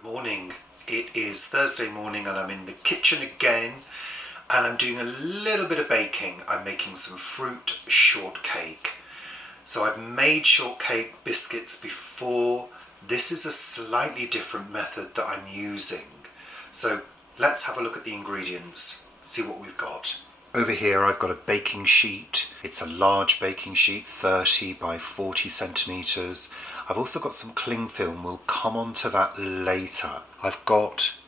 Good morning. It is Thursday morning and I'm in the kitchen again and I'm doing a little bit of baking. I'm making some fruit shortcake. So I've made shortcake biscuits before. This is a slightly different method that I'm using. So let's have a look at the ingredients, see what we've got. Over here I've got a baking sheet. It's a large baking sheet, 30 by 40 centimetres. I've also got some cling film, we'll come on to that later. I've got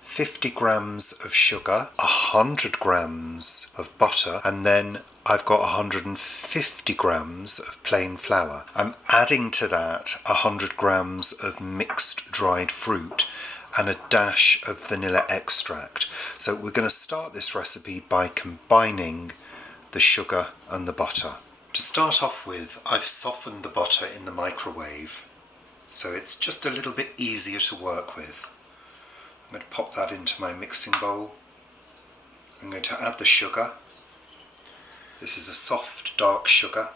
50 grams of sugar, 100 grams of butter, and then I've got 150 grams of plain flour. I'm adding to that 100 grams of mixed dried fruit and a dash of vanilla extract. So we're going to start this recipe by combining the sugar and the butter. To start off with, I've softened the butter in the microwave, so it's just a little bit easier to work with. I'm going to pop that into my mixing bowl. I'm going to add the sugar. This is a soft, dark sugar.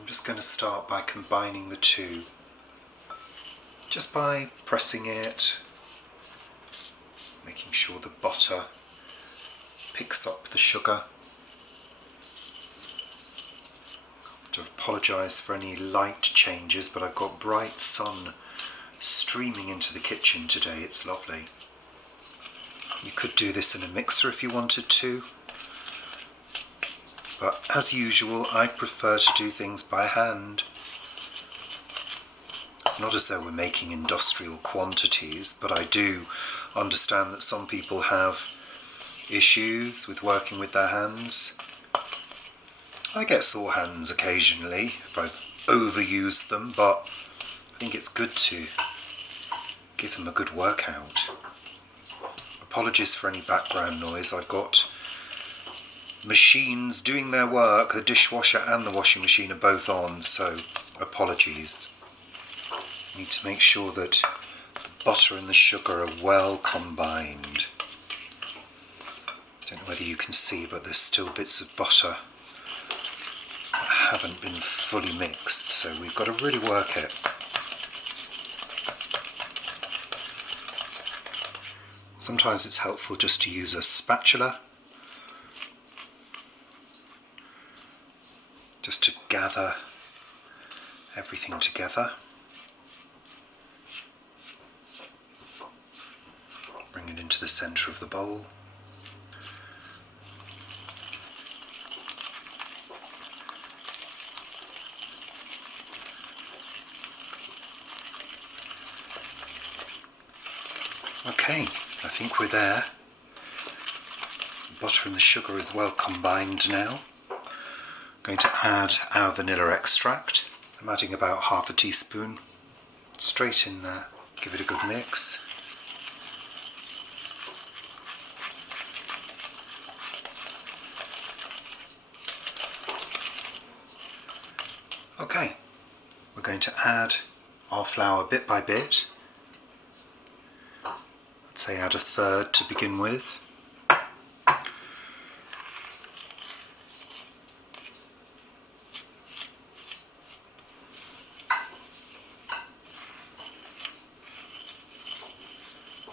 I'm just going to start by combining the two, just by pressing it, making sure the butter picks up the sugar. I apologise for any light changes, but I've got bright sun streaming into the kitchen today. It's lovely. You could do this in a mixer if you wanted to, but as usual I prefer to do things by hand. It's not as though we're making industrial quantities, but I do understand that some people have issues with working with their hands. I get sore hands occasionally if I've overused them, but I think it's good to give them a good workout. Apologies for any background noise. I've got machines doing their work. The dishwasher and the washing machine are both on, so apologies. I need to make sure that the butter and the sugar are well combined. I don't know whether you can see, but there's still bits of butter haven't been fully mixed, so we've got to really work it. Sometimes it's helpful just to use a spatula just to gather everything together. Bring it into the centre of the bowl. Okay, I think we're there. The butter and the sugar is well combined now. I'm going to add our vanilla extract. I'm adding about half a teaspoon straight in there. Give it a good mix. Okay, we're going to add our flour bit by bit. Say add a third to begin with.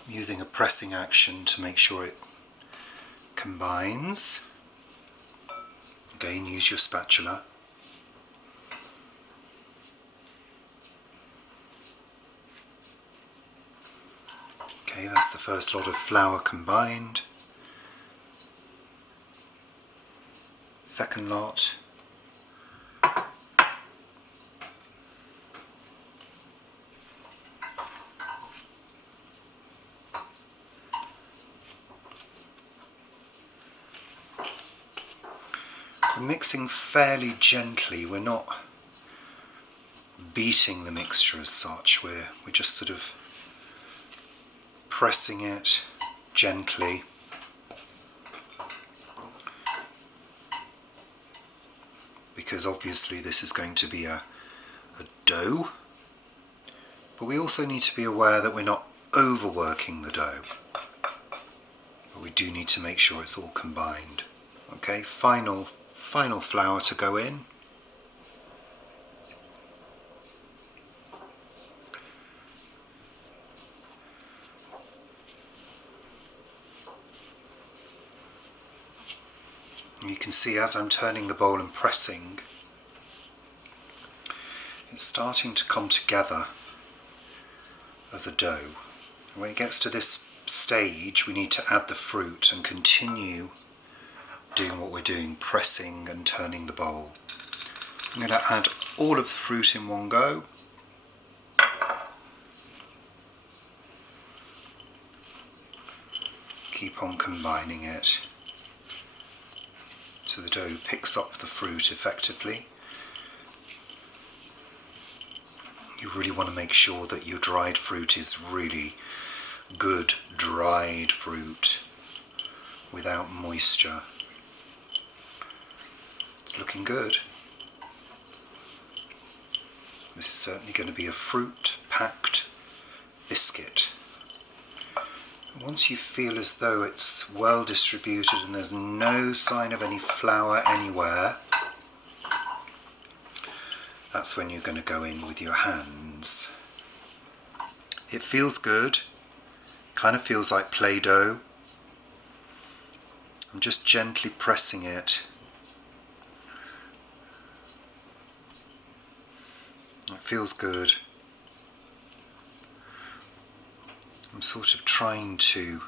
I'm using a pressing action to make sure it combines. Again, use your spatula. Okay, that's the first lot of flour combined. Second lot. We're mixing fairly gently. We're not beating the mixture as such. We're just sort of pressing it gently. Because obviously this is going to be a dough, but we also need to be aware that we're not overworking the dough, but we do need to make sure it's all combined. Okay, final flour to go in. And you can see as I'm turning the bowl and pressing, it's starting to come together as a dough. And when it gets to this stage, we need to add the fruit and continue doing what we're doing, pressing and turning the bowl. I'm going to add all of the fruit in one go. Keep on combining it so the dough picks up the fruit effectively. You really want to make sure that your dried fruit is really good dried fruit without moisture. It's looking good. This is certainly going to be a fruit-packed biscuit. Once you feel as though it's well distributed and there's no sign of any flour anywhere, that's when you're going to go in with your hands. It feels good, kind of feels like Play-Doh. I'm just gently pressing it. It feels good. I'm sort of trying to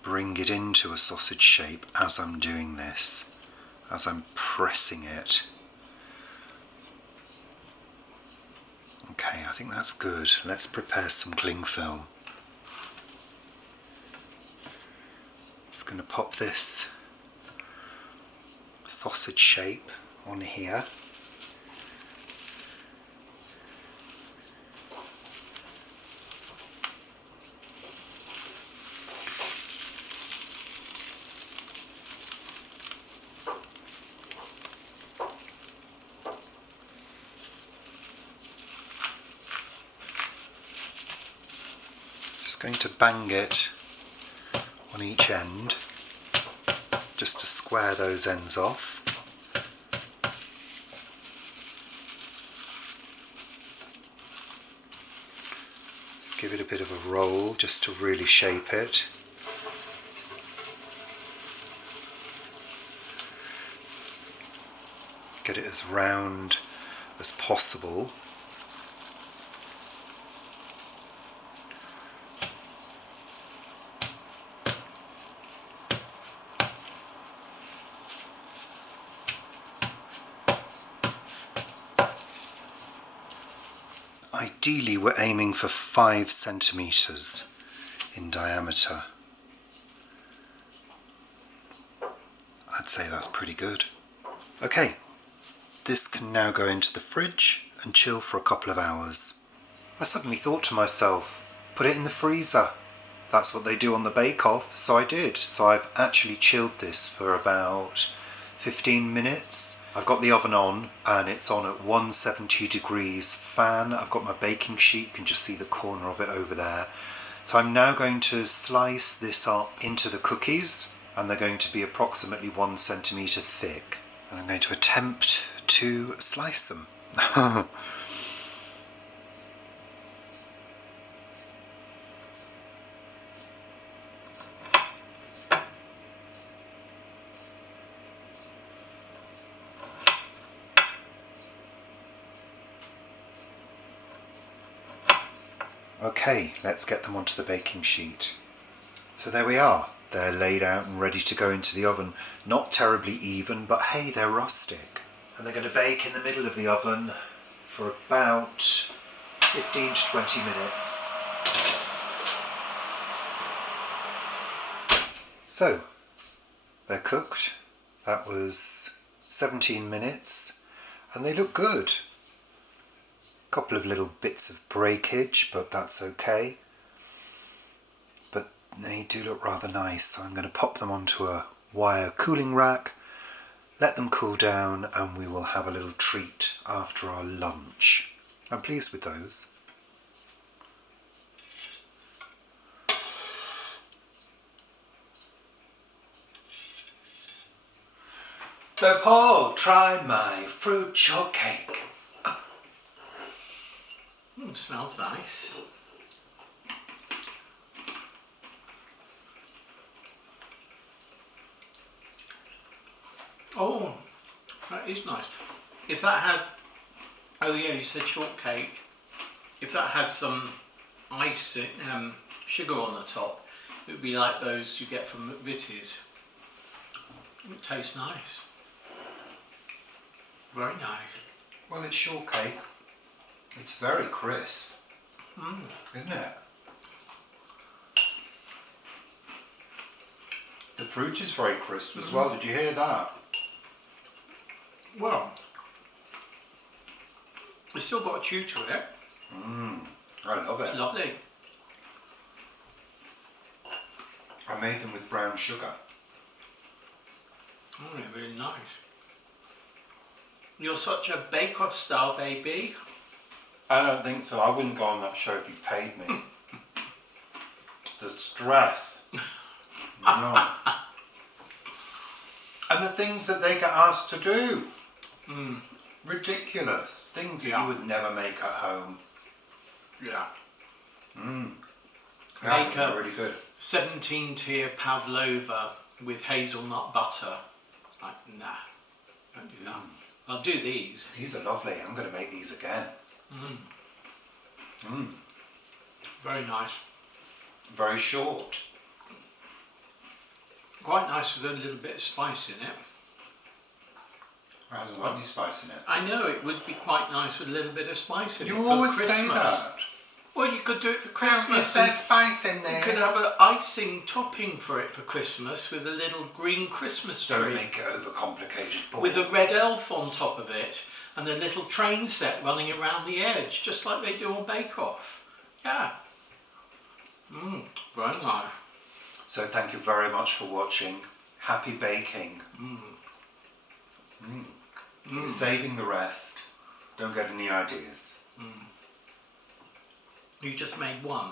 bring it into a sausage shape as I'm doing this, as I'm pressing it. Okay, I think that's good. Let's prepare some cling film. Just going to pop this sausage shape on here. Just going to bang it on each end just to square those ends off. Just give it a bit of a roll just to really shape it. Get it as round as possible. Ideally, we're aiming for 5 centimetres in diameter. I'd say that's pretty good. Okay, this can now go into the fridge and chill for a couple of hours. I suddenly thought to myself, put it in the freezer. That's what they do on the bake-off, so I did. So I've actually chilled this for about 15 minutes. I've got the oven on and it's on at 170 degrees fan. I've got my baking sheet, you can just see the corner of it over there. So I'm now going to slice this up into the cookies and they're going to be approximately 1 centimetre thick. And I'm going to attempt to slice them. Okay, let's get them onto the baking sheet. So there we are. They're laid out and ready to go into the oven. Not terribly even, but hey, they're rustic. And they're going to bake in the middle of the oven for about 15 to 20 minutes. So, they're cooked. That was 17 minutes, and they look good. Couple of little bits of breakage, but that's okay. But they do look rather nice, so I'm going to pop them onto a wire cooling rack, let them cool down, and we will have a little treat after our lunch. I'm pleased with those. So Paul, try my fruit shortcake. Smells nice. Oh, that is nice. If that had, oh yeah, you said shortcake. If that had some ice, sugar on the top, it would be like those you get from McVitie's. It would taste nice. Very nice. Well, it's shortcake. It's very crisp, isn't it? The fruit is very crisp as well. Did you hear that? Well, it's still got a chew to it. I love it. It's lovely. I made them with brown sugar. Oh, they're really nice. You're such a bake-off style baby. I don't think so. I wouldn't go on that show if you paid me. The stress. No. And the things that they get asked to do. Ridiculous. Things that you would never make at home. Yeah. Yeah, Make they're a really good. 17-tier pavlova with hazelnut butter. Like, nah, don't do that. I'll do these. These are lovely. I'm going to make these again. Very nice. Very short. Quite nice with a little bit of spice in it. It hasn't got any spice in it. I know it would be quite nice with a little bit of spice in it. You for always Christmas. say that. Well, you could do it for Is Christmas. there and spice in you this? could have an icing topping for it for Christmas with a little green Christmas tree. Don't make it overcomplicated, Paul. With a red elf on top of it and a little train set running around the edge, just like they do on Bake Off. Yeah. Very nice. So thank you very much for watching. Happy baking. You're saving the rest. Don't get any ideas. You just made one.